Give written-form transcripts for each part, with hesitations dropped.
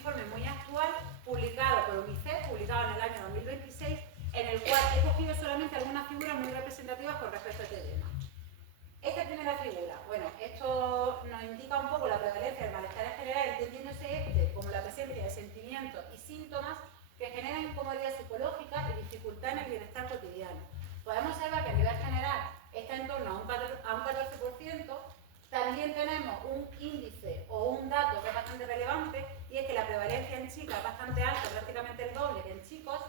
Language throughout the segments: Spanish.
informe muy actual, publicado por UNICEF, publicado en el año 2026, en el cual he cogido solamente algunas figuras muy representativas con respecto a este tema. Esta primera figura, bueno, esto nos indica un poco la prevalencia del malestar en general, entendiéndose este como la presencia de sentimientos y síntomas que generan incomodidad psicológica y dificultad en el bienestar cotidiano. Podemos observar que a nivel general está en torno a un 14%. También tenemos un índice o un dato que es bastante relevante, y es que la prevalencia en chicas es bastante alta, prácticamente el doble que en chicos,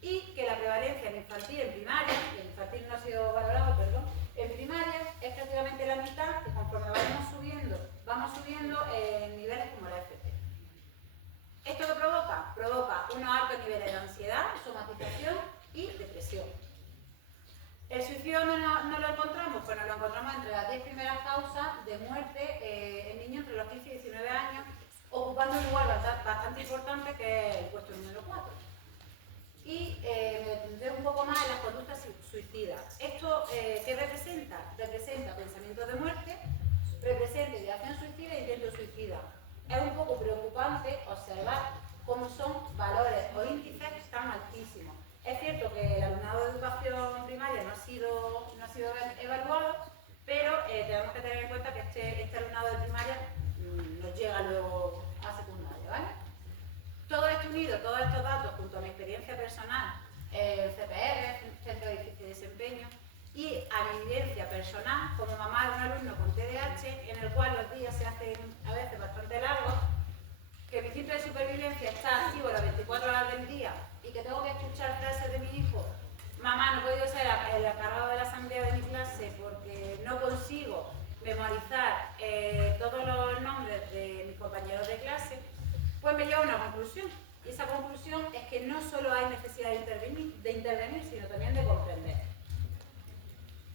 y que la prevalencia en infantil, en primaria, y en infantil no ha sido valorado, perdón, en primaria es prácticamente la mitad, que conforme vamos subiendo en niveles como la FP. ¿Esto qué provoca? Provoca unos altos niveles de ansiedad, somatización y depresión. ¿El suicidio no lo encontramos? Pues nos lo encontramos entre las 10 primeras causas de muerte en niños entre los 15 y 19 años, ocupando un lugar bastante importante que es el puesto número 4. Y me detendré un poco más en las conductas suicidas. ¿Esto qué representa? Representa pensamientos de muerte, representa ideación suicida e intento suicida. Es un poco preocupante observar cómo son valores o índices tan altísimos. Es cierto que el alumnado de educación primaria no ha sido evaluado, pero tenemos que tener en cuenta que este alumnado de primaria nos llega luego a secundaria, ¿vale? Todo esto unido, todos estos datos, junto a mi experiencia personal, CPR, Centro de Difícil Desempeño, y a mi vivencia personal como mamá de un alumno con TDAH, en el cual los días se hacen a veces bastante largos, que mi instinto de supervivencia está activo las 24 horas del día y que tengo que escuchar frases de mi hijo: mamá, no he podido ser el encargado de la asamblea de mi clase porque no consigo memorizar todos los nombres de mis compañeros de clase, pues me lleva a una conclusión. Y esa conclusión es que no solo hay necesidad de intervenir, sino también de comprender.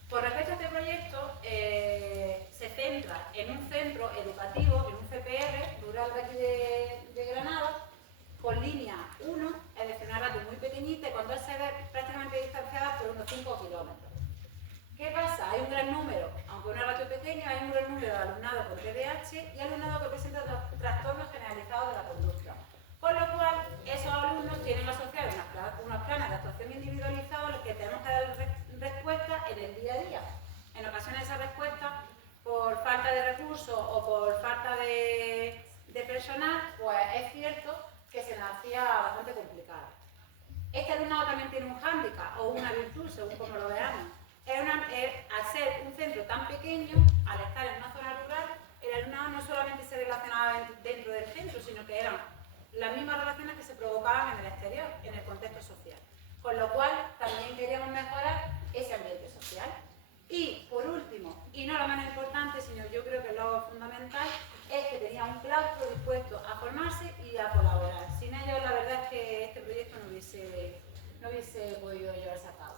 Con respecto a este proyecto, se centra en un centro educativo, en un CPR rural de aquí de Granada, con línea 1, es decir, una radio muy pequeñita y con dos sedes prácticamente distanciadas por unos 5 kilómetros. ¿Qué pasa? Hay un gran número, aunque una radio pequeña, hay un gran número de alumnado con TDAH y alumnado que presenta trastornos generalizados de la conducta. Con lo cual, esos alumnos tienen asociados unos planes de actuación individualizados a los que tenemos que dar respuesta en el día a día. En ocasiones esa respuesta, por falta de recursos o por falta de personal, pues es cierto que se nos hacía bastante complicado. Este alumnado también tiene un hándicap o una virtud, según como lo veamos. Al ser un centro tan pequeño, al estar en una zona rural, el alumnado no solamente se relacionaba dentro del centro, sino que eran las mismas relaciones que se provocaban en el exterior, en el contexto social. Con lo cual, también queríamos mejorar ese ambiente social. Y, por último, y no lo menos importante, sino yo creo que lo fundamental, es que tenía un claustro dispuesto a formarse y a colaborar. Sin ellos, la verdad es que este proyecto no hubiese podido llevarse a cabo.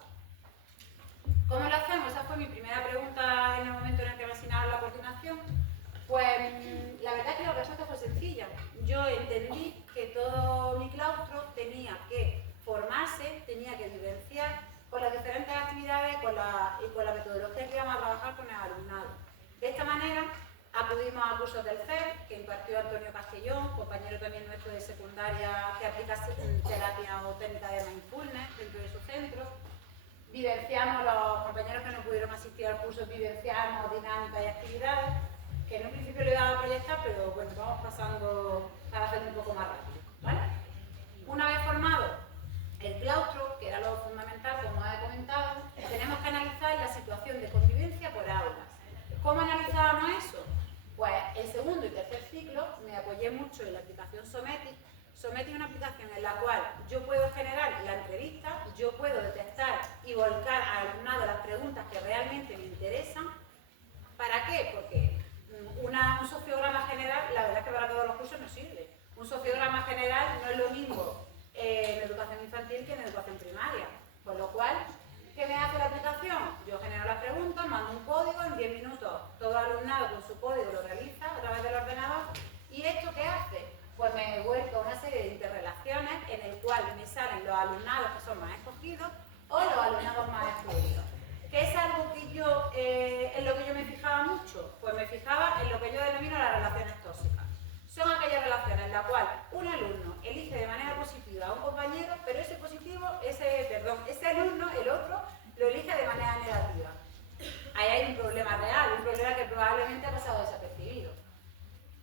¿Cómo lo hacemos? Esa fue mi primera pregunta en el momento en el que me asignaron la coordinación. Pues la verdad es que la respuesta fue sencilla. Yo entendí que todo mi claustro tenía que formarse, tenía que vivenciar con las diferentes actividades y con la metodología que íbamos a trabajar con el alumnado. De esta manera acudimos a cursos del CEP que impartió Antonio Castellón, compañero también nuestro de secundaria que aplica terapia o técnica de mindfulness dentro de su centro. Vivenciamos, los compañeros que no pudieron asistir al curso, vivenciamos dinámicas y actividades que en un principio le iba a proyectar, pero bueno, vamos pasando para hacerlo un poco más rápido, ¿vale? Una vez formado el claustro, que era lo fundamental, como he comentado, tenemos que analizar la situación de convivencia por aulas. ¿Cómo analizábamos eso? Pues el segundo y tercer ciclo me apoyé mucho en la aplicación Sometic. Sometic es una aplicación en la cual yo puedo generar la entrevista, yo puedo detectar y volcar al alumnado las preguntas que realmente me interesan. ¿Para qué? Porque un sociograma general, la verdad es que para todos los cursos no sirve. Un sociograma general no es lo mismo en educación infantil que en educación primaria. Con lo cual, ¿qué me hace la aplicación? Yo genero las preguntas, mando un código, en 10 minutos todo alumnado con su código lo realiza a través del ordenador. ¿Y esto qué hace? Pues me vuelco a una serie de interrelaciones en el cual me salen los alumnados que son más escogidos o los alumnados más excluidos. ¿Qué es algo que yo, en lo que yo me fijaba mucho? Pues me fijaba en lo que yo denomino las relaciones tóxicas. Son aquellas relaciones en la cual un alumno elige de manera positiva a un compañero, pero ese alumno, el otro, lo elige de manera negativa. Ahí hay un problema real, un problema que probablemente ha pasado desapercibido.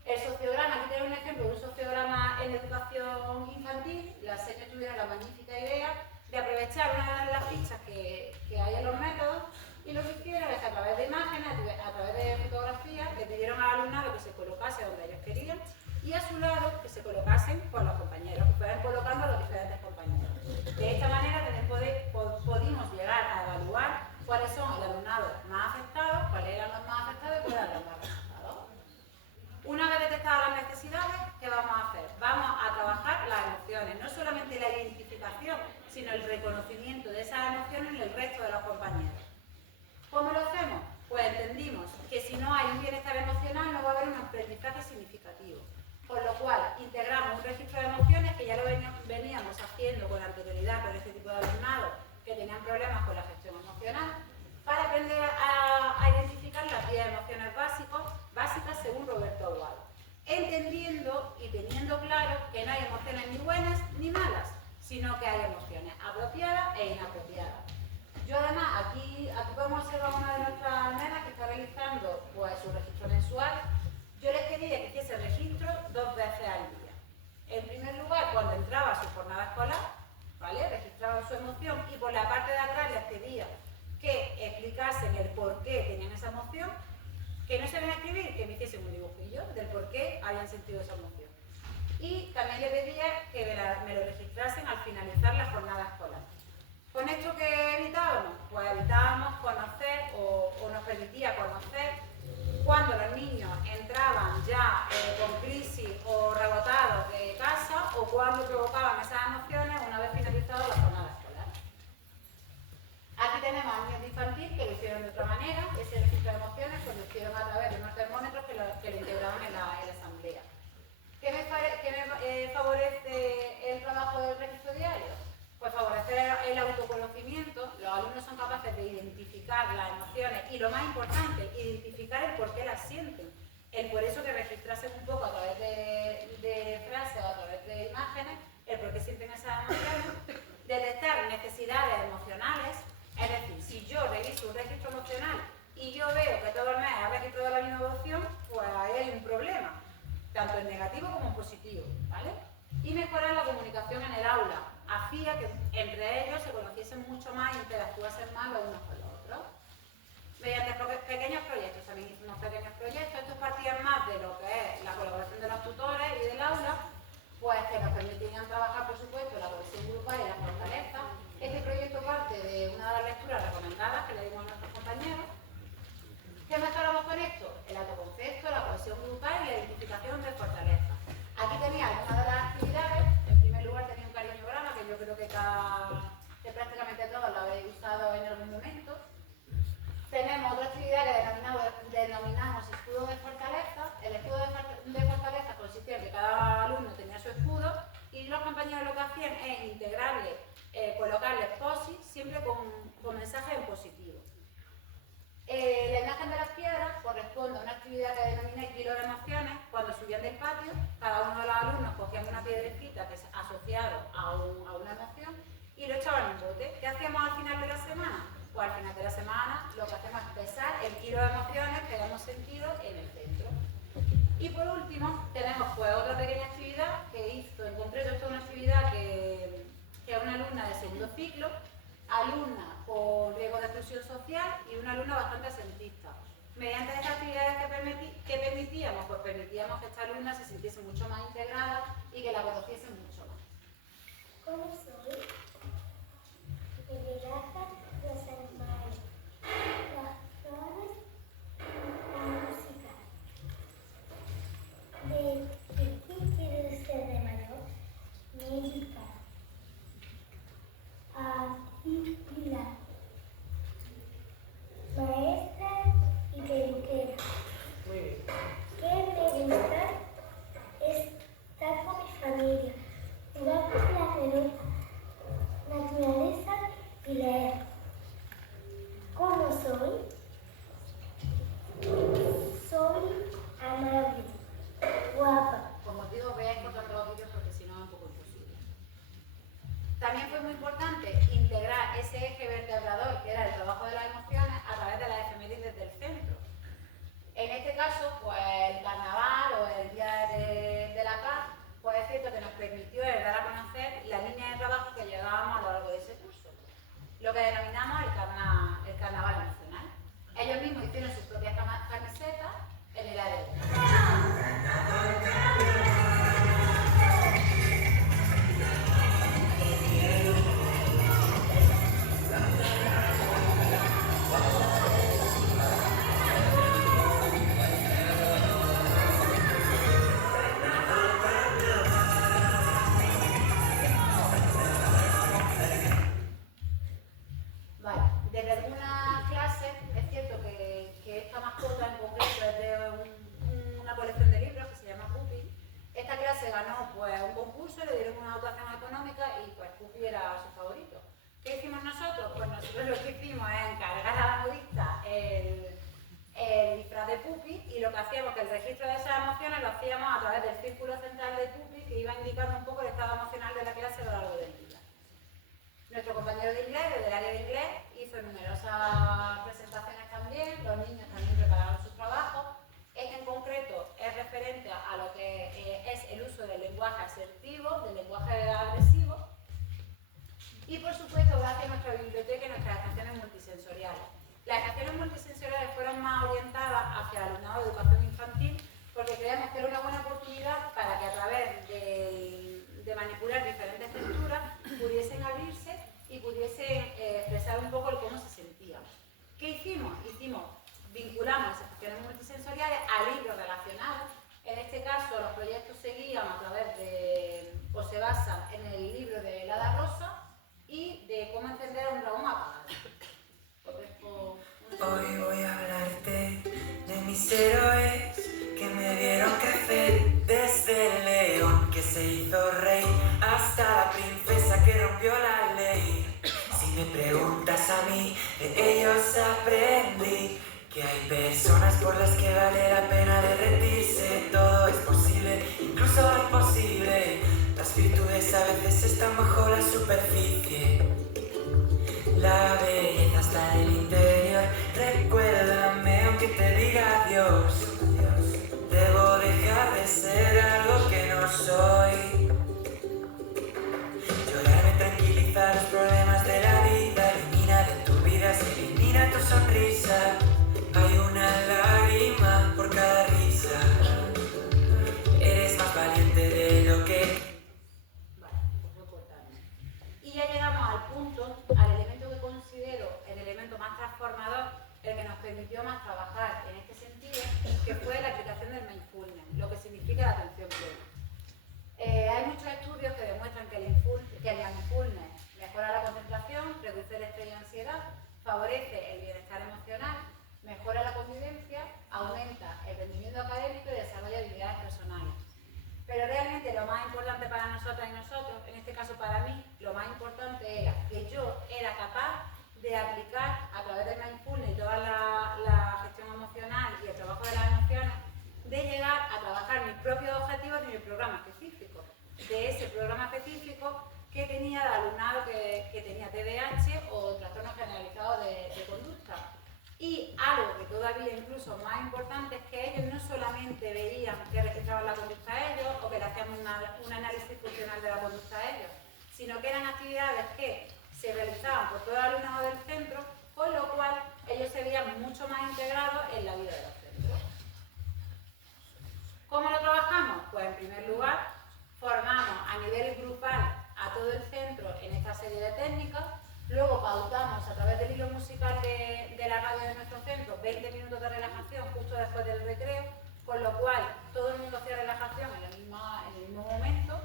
El sociograma, aquí tenemos un ejemplo de un sociograma en educación infantil. Las señoras tuvieron la magnífica idea de aprovechar una de las fichas que hay en los métodos, y lo que hicieron es que a través de imágenes, a través de fotografías, le pidieron al alumnado que se colocase donde ellos querían y a su lado que se colocasen con los compañeros, que fueran colocando a los diferentes compañeros. De esta manera también pudimos llegar a evaluar cuáles son el alumnado más afectado, cuáles eran los más afectados y cuáles eran los más afectados. Una vez detectadas las necesidades, ¿qué vamos a hacer? Vamos a trabajar las emociones, no solamente la identificación, sino el reconocimiento de esas emociones en el resto de los compañeros. ¿Cómo lo hacemos? Pues entendimos que si no hay un bienestar emocional no va a haber un aprendizaje significativo. Con lo cual, integramos un registro de emociones que ya lo veníamos haciendo con anterioridad con este tipo de alumnado que tenían problemas con la gestión emocional, para aprender a identificar las 10 emociones básicas según Roberto Aguado, entendiendo y teniendo claro que no hay emociones ni buenas ni malas, sino que hay emociones apropiadas e inapropiadas. Yo además, aquí podemos observar a una de nuestras nenas que está realizando pues, su registro mensual. Yo les quería que hiciese registro 2 veces al día. En primer lugar, cuando entraba a su jornada escolar, ¿vale? Registraban su emoción, y por la parte de atrás les pedía que explicasen el por qué tenían esa emoción, que no sabían escribir, que me hiciesen un dibujillo del por qué habían sentido esa emoción. Y también les pedía que me lo registrasen al finalizar la jornada escolar. ¿Con esto qué evitábamos? Pues evitábamos conocer o nos permitía conocer cuando los niños entraban ya con crisis o rebotados de casa, o cuando provocaban esas emociones una vez finalizada la jornada escolar. Aquí tenemos a niños de infantil que lo hicieron de otra manera. Ese registro de emociones pues lo hicieron a través de unos termómetros que lo integraban en la asamblea. ¿Qué me favorece el trabajo del registro diario? Pues favorecer el autoconocimiento. Los alumnos son capaces de identificar las emociones y, lo más importante, identificar el por qué las sienten. El por eso que registrasen un poco a través de frases o a través de imágenes el por qué sienten esas emociones. Detectar necesidades emocionales, es decir, si yo reviso un registro emocional y yo veo que todo el mes ha registrado la misma emoción, pues ahí hay un problema, tanto en negativo como en positivo, ¿vale? Y mejorar la comunicación en el aula, hacía que entre ellos se conociesen mucho más e interactuasen más los unos con los otros. Mediante pequeños proyectos, también hicimos pequeños proyectos. Estos partían más de lo que es la colaboración de los tutores y del aula, pues que nos permitían trabajar, por supuesto, la cohesión grupal y la fortaleza. Este proyecto parte de una de las lecturas recomendadas que le dimos a nuestros compañeros. ¿Qué mejoramos con esto? El autoconcepto, la cohesión grupal y la identificación de fortaleza. Aquí tenía algunas de las actividades. En primer lugar tenía un cariñograma que yo creo que prácticamente todos lo habéis usado en algún momento. Tenemos otra actividad que denominamos escudo de fortaleza. El escudo de fortaleza consistía en que cada alumno tenía su escudo y los compañeros lo que hacían es integrarle, colocarles posit siempre con mensajes en positivo. La imagen de las piedras corresponde a una actividad que denominé kilo de emociones. Cuando subían del patio, cada uno de los alumnos cogían una piedrecita que es asociado a una emoción y lo echaban en un bote. ¿Qué hacíamos al final de la semana? Pues al final de la semana lo que hacemos es pesar el kilo de emociones que hemos sentido en el centro. Y por último, tenemos pues otra pequeña actividad que hizo, en concreto esto es una actividad que es una alumna de segundo ciclo, alumna con riesgo de exclusión social y una alumna bastante asentista. Mediante estas actividades que permitíamos, pues permitíamos que esta alumna se sintiese mucho más integrada y que la conociesen mucho más. ¿Cómo soy? Me relajan los animales, las flores, la música. ¿De qué quieres ser de mayor? Médica. Adivina. Maestra y peluquera. Muy bien. ¿Qué me gusta? Estar con mi familia, jugar con la pelota, importante integrar ese eje vertebrador que era el trabajo de las emociones a través de las efemérides del centro. En este caso, pues el carnaval o el Día de la Paz, pues es cierto que nos permitió dar a conocer la línea de trabajo que llevábamos a lo largo de ese curso, lo que denominamos el carnaval emocional. Ellos mismos hicieron sus propias camisetas en el área de Vale, desde algunas clases es cierto que esta mascota en concreto es de una colección de libros que se llama Pupi. Esta clase ganó pues un concurso, le dieron una dotación económica y pues Pupi era su favorito. ¿Qué hicimos nosotros? Pues nosotros lo que hicimos es encargar a la modista el disfraz de Pupi y lo que hacíamos que el registro de esas emociones lo hacíamos a través del círculo central de Pupi que iba indicando un poco el estado emocional de la clase a lo largo del día. Nuestro compañero de inglés, desde el área de inglés, hizo numerosas presentaciones también, los niños también prepararon sus trabajos. Este en concreto es referente a lo que es el uso del lenguaje asertivo, del lenguaje agresivo y por supuesto gracias a nuestra biblioteca y nuestras estaciones multisensoriales. Las estaciones multisensoriales fueron más orientadas hacia el alumnado de educación infantil porque creíamos que era una buena oportunidad para que a través de manipular diferentes texturas pudiesen abrirse y pudiesen expresar un poco el cómo se sentían. ¿Qué hicimos? Vinculamos las estaciones multisensoriales a libros relacionados. En este caso, los proyectos se guían a través o se basan en el libro de la Hada Rosa y de cómo entender a un dragón apagado. Hoy voy a hablarte de mis héroes que me vieron crecer, desde el león que se hizo rey hasta la princesa que rompió la ley. Si me preguntas a mí, de ellos aprendí que hay personas por las que vale la pena derretirse. Todo es posible, incluso lo imposible. Las virtudes a veces están bajo la superficie. La belleza está en el interior. Recuérdame aunque te diga adiós. Debo dejar de ser algo que no soy. Llorar me tranquiliza los problemas de la vida. Elimina de tu vida, se elimina tu sonrisa. Hay una lágrima por cada risa. Eres más valiente de lo que... Vale, pues voy cortando. Y ya llegamos al punto, al elemento que considero el elemento más transformador, el que nos permitió más trabajar en este sentido, que fue la aplicación del mindfulness, lo que significa la atención plena. Hay muchos estudios que demuestran que el mindfulness mejora la concentración, reduce el estrés y ansiedad, favorece el bienestar emocional, mejora la convivencia, aumenta el rendimiento académico y desarrolla habilidades personales. Pero realmente lo más importante para nosotras y nosotros, en este caso para mí, lo más importante era que yo era capaz de aplicar a través del mindfulness y toda la gestión emocional y el trabajo de las emociones, de llegar a trabajar mis propios objetivos de mi programa específico, de ese programa específico que tenía de alumnado que tenía TDAH o trastorno generalizado de conducta. Y algo que todavía incluso más importante es que ellos no solamente veían que registraban la conducta a ellos o que le hacíamos un análisis funcional de la conducta a ellos, sino que eran actividades que se realizaban por todo el alumnado del centro, con lo cual ellos se veían mucho más integrados en la vida de los centros. ¿Cómo lo trabajamos? Pues en primer lugar, formamos a nivel grupal a todo el centro en esta serie de técnicas. Luego pautamos a través del hilo musical de la radio de nuestro centro 20 minutos de relajación justo después del recreo, con lo cual todo el mundo hacía relajación en el mismo momento.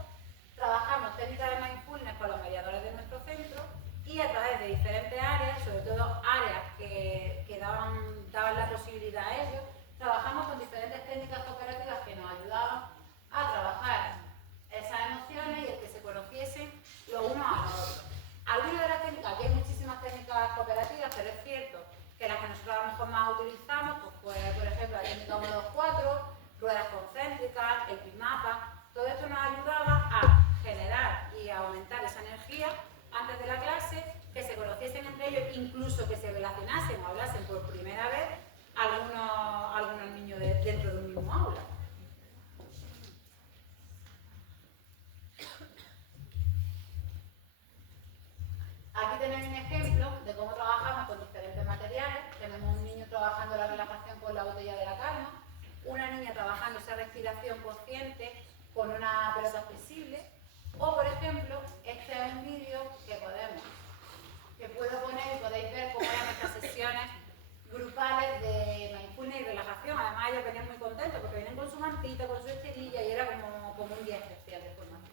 Trabajamos técnicas de mindfulness con los mediadores de nuestro centro y a través de diferentes áreas, sobre todo áreas que daban la posibilidad a ellos, trabajamos con diferentes técnicas cooperativas que nos ayudaban a trabajar esas emociones y el que se conociesen los unos a los otros. Algunas de las técnicas, aquí hay muchísimas técnicas cooperativas, pero es cierto que las que nosotros a lo mejor más utilizamos, pues por ejemplo la técnica 1, 2, 4, ruedas incluso que se relacionasen o hablasen por primera vez algunos niños dentro de un mismo aula. Aquí tenéis un ejemplo de cómo trabajamos con diferentes materiales. Tenemos un niño trabajando la relajación con la botella de la calma, una niña trabajando esa respiración consciente con una pelota flexible, o por ejemplo, este es un vídeo que puedo poner y podéis ver cómo eran estas sesiones grupales de mindfulness y relajación. Además ellos venían muy contentos porque venían con su mantita, con su esterilla y era como un día especial de formación.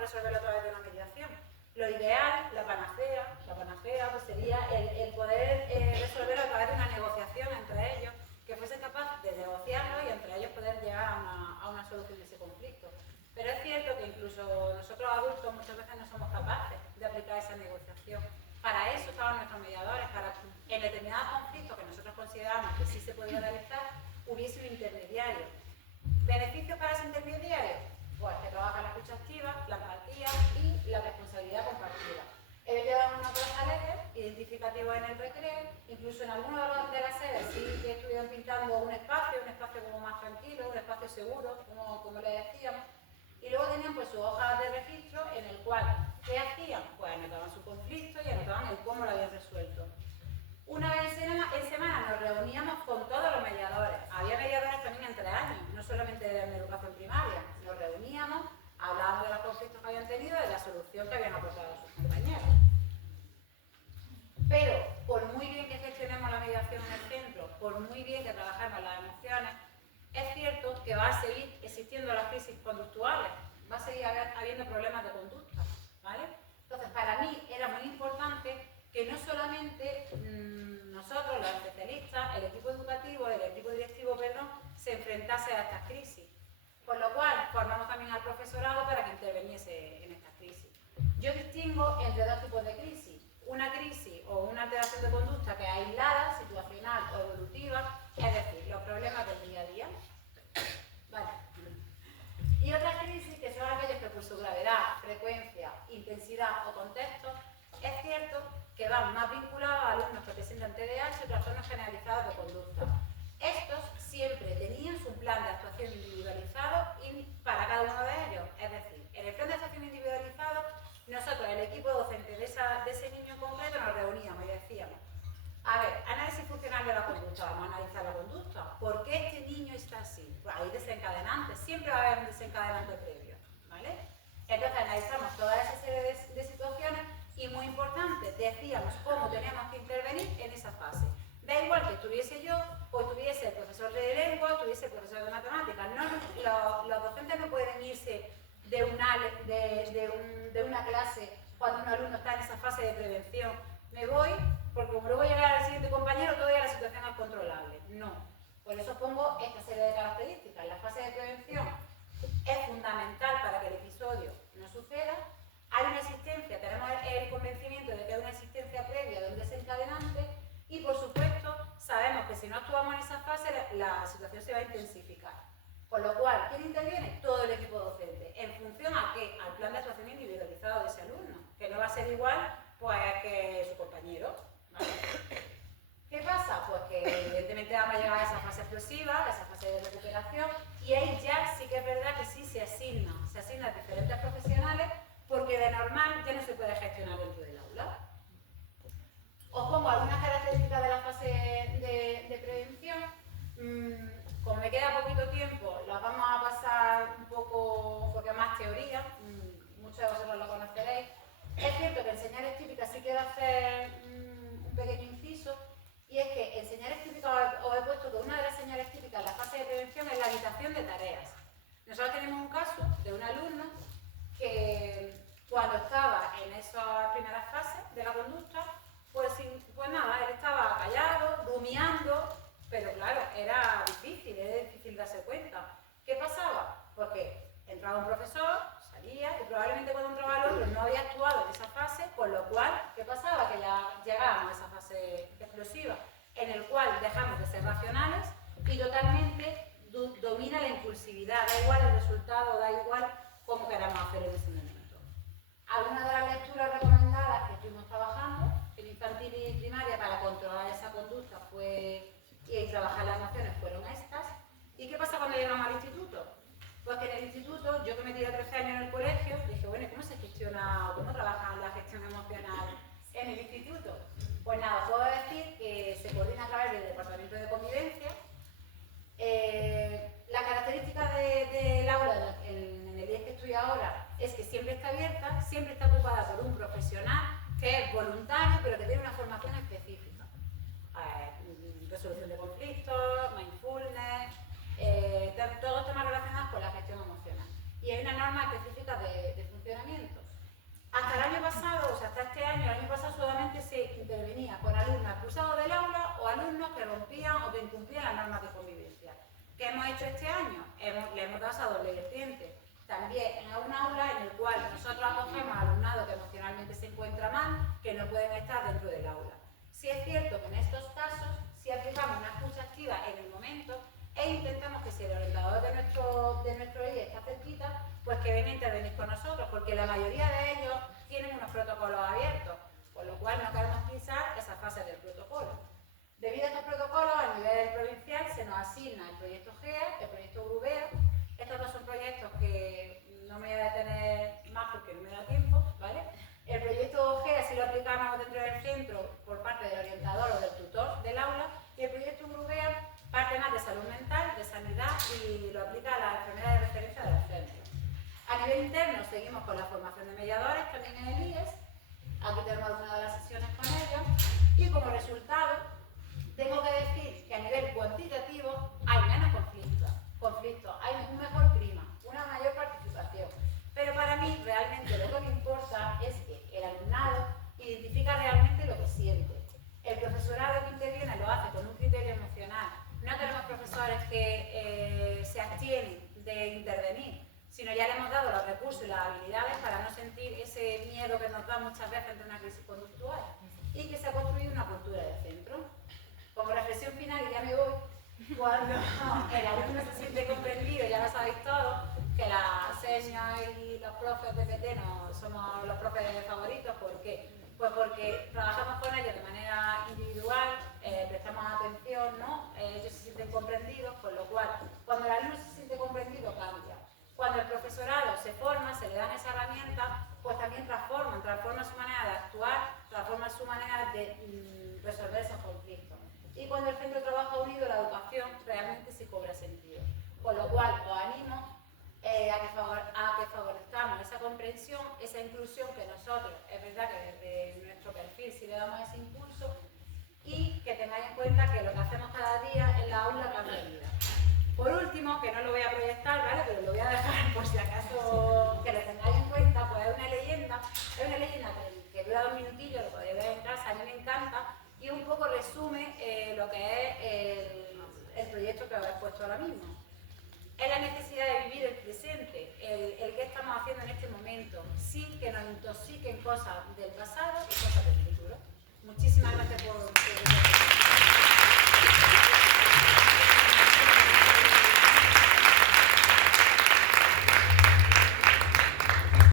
Resolverlo a través de una mediación. Lo ideal, la panacea pues sería el poder resolverlo a través de una negociación entre ellos, que fuesen capaces de negociarlo y entre ellos poder llegar a una solución de ese conflicto. Pero es cierto que incluso nosotros adultos muchas veces no somos capaces de aplicar esa negociación. Para eso estaban nuestros mediadores, para que en determinados conflictos que nosotros consideramos que sí se podía realizar, hubiese un intermediario. ¿Beneficios para ese intermediario? Pues que trabaja la escucha activa, la empatía y la responsabilidad compartida. Ellos llevan unos brazaletes identificativos en el recreo, incluso en algunas de las sedes sí que estuvieron pintando un espacio como más tranquilo, un espacio seguro, como le decíamos, y luego tenían pues sus hojas de registro en el cual, ¿qué hacían? Pues anotaban su conflicto y anotaban el cómo lo habían resuelto. Una vez en semana nos reuníamos con todos los mediadores. Había mediadores también entre años, no solamente en educación primaria. Nos reuníamos, hablábamos de los conflictos que habían tenido y de la solución que habían aportado sus compañeros. Pero, por muy bien que gestionemos la mediación en el centro, por muy bien que trabajemos las emociones, es cierto que va a seguir existiendo las crisis conductuales, va a seguir habiendo problemas de conducta, ¿vale? Entonces, para mí era muy importante que no solamente nosotros, los especialistas, el equipo educativo, el equipo directivo, se enfrentase a estas crisis. Por lo cual, formamos también al profesorado para que interviniese en estas crisis. Yo distingo entre dos tipos de crisis. Una crisis o una alteración de conducta que es aislada, situacional o evolutiva, es decir, los problemas del día a día. Vale. Y otras crisis que son aquellas que por su gravedad, frecuencia, intensidad o contexto, es cierto que van más vinculados a alumnos que presentan TDAH o trastornos generalizados de conducta. Estos siempre tenían su plan de actuación individualizado y para cada uno de ellos. Es decir, en el plan de actuación individualizado, nosotros, el equipo docente de ese niño en concreto, nos reuníamos y decíamos: a ver, análisis funcional de la conducta, vamos a analizar la conducta. ¿Por qué este niño está así? Pues hay desencadenantes, siempre va a haber un desencadenante previo, ¿vale? Entonces analizamos toda esa serie de situaciones y, muy importante, decíamos cómo teníamos que intervenir en esa fase. Da igual que estuviese yo, o estuviese el profesor de lengua, o estuviese el profesor de matemáticas. Los docentes no pueden irse de una clase cuando un alumno está en esa fase de prevención. Me voy, porque como luego llegar al siguiente compañero, todavía la situación es controlable. No. Por eso pongo esta serie de características. La fase de prevención es fundamental para que el episodio no suceda. Hay una existencia, tenemos el convencimiento de que hay una existencia previa de un desencadenante y, por supuesto, sabemos que si no actuamos en esa fase, la situación se va a intensificar. Con lo cual, ¿quién interviene? Todo el equipo docente. ¿En función a qué? Al plan de actuación individualizado de ese alumno, que no va a ser igual pues, que su compañero, ¿vale? ¿Qué pasa? Pues que evidentemente vamos a llegar a esa fase explosiva, a esa fase de recuperación, y ahí ya sí que es verdad que sí se asignan diferentes profesionales, porque de normal ya no se puede gestionar dentro del aula. Os pongo algunas características de la fase de Como me queda poquito tiempo, las vamos a pasar un poco, porque es más teoría, muchos de vosotros lo conoceréis. Es cierto que en señales típicas sí quiero hacer un pequeño inciso, y es que en señales típicas os he puesto que una de las señales típicas en la fase de prevención es la evitación de tareas. Nosotros tenemos un caso de un alumno que cuando estaba en esas primeras fases de la conducta, pues nada, él estaba callado, rumiando, pero claro, era difícil darse cuenta. ¿Qué pasaba? Porque entraba un profesor, salía, y probablemente cuando entraba el otro no había actuado en esa fase, con lo cual, ¿qué pasaba? Que ya llegábamos a esa fase explosiva, en el cual dejamos de ser racionales y totalmente domina la impulsividad, da igual el resultado, da igual cómo queramos hacer en ese momento. Algunas de las lecturas recomendadas que estuvimos trabajando en infantil y primaria para controlar esa conducta y trabajar las emociones fueron estas. ¿Y qué pasa cuando llegamos al instituto? Pues que en el instituto, yo que me tiré 13 años en el colegio, dije, bueno, ¿cómo se gestiona o cómo trabaja la gestión emocional en el instituto? Pues nada, puedo decir que se coordina a través del Departamento de Convivencia. La característica del aula en el IES que estoy ahora es que siempre está abierta, siempre está ocupada por un profesional que es voluntario, pero que tiene una formación específica. Resolución de conflictos, mindfulness, todos temas relacionados con la gestión emocional. Y hay una norma específica de funcionamiento. Hasta el año pasado, o sea, hasta este año, el año pasado solamente se intervenía con alumnos expulsados del aula o alumnos que rompían o que incumplían las normas de convivencia. ¿Qué hemos hecho este año? Le hemos dado esa doble vertiente. También en un aula en el cual nosotros acogemos a alumnado que emocionalmente se encuentra mal, que no pueden estar dentro del aula. Sí es cierto que en estos casos, si aplicamos una escucha activa en el momento e intentamos que si el orientador de nuestro IE está cerquita, pues que venga a intervenir con nosotros, porque la mayoría de ellos tienen unos protocolos abiertos, con lo cual no queremos pisar esa fase del protocolo. Debido a estos protocolos, a nivel provincial se nos asigna el proyecto GEA, el proyecto Grubea. Estos dos son proyectos que no me voy a detener más porque no me da tiempo, ¿vale? El proyecto GEA sí lo aplicamos dentro del centro por parte del orientador o del tutor del aula, y el proyecto Grubea parte más de salud mental, de sanidad, y lo aplica a la enfermedad de referencia de los centros. A nivel interno seguimos con la formación de mediadores también en el IES. Aquí tenemos algunas de las sesiones con ellos, y como resultado tengo que decir que a nivel cuantitativo hay menos conflictos, hay un mejor clima, una mayor participación. Pero para mí realmente lo que me importa es que el alumnado identifica realmente lo que siente. El profesorado que interviene lo hace con un criterio emocional. No tenemos profesores que se abstienen de intervenir, sino ya le hemos dado los recursos y las habilidades para no sentir ese miedo que nos da muchas veces ante una crisis conductual, y que se ha construido una cultura de centro. Como reflexión final, y ya me voy, cuando el alumno se siente comprendido, ya lo sabéis todos, que las señas y los profes de PT no somos los profes favoritos. ¿Por qué? Pues porque trabajamos con ellos de manera individual, prestamos atención, ¿no? Ellos se sienten comprendidos, con lo cual, cuando el alumno se siente comprendido, cambia. Cuando el profesorado se forma, se le dan esa herramienta, pues también transforma su manera de actuar, transforma su manera de resolver esos conflictos. Y cuando el centro trabaja unido, la educación realmente sí cobra sentido. Con lo cual, os animo a que favorezcamos esa comprensión, esa inclusión, que nosotros, es verdad que desde nuestro perfil sí le damos ese impulso, y que tengáis en cuenta que lo que hacemos cada día en la aula cambia vida. Por último, que no lo voy a proyectar, ¿vale? Pero lo voy a dejar por si acaso que lo tengáis en cuenta, pues es una leyenda que dura 2 minutillos, lo podéis ver en casa, a mí me encanta, y un poco resume lo que es el proyecto que os he puesto ahora mismo. Es la necesidad de vivir el presente, el que estamos haciendo en este momento, sin que nos intoxiquen cosas del pasado y cosas del futuro. Muchísimas gracias por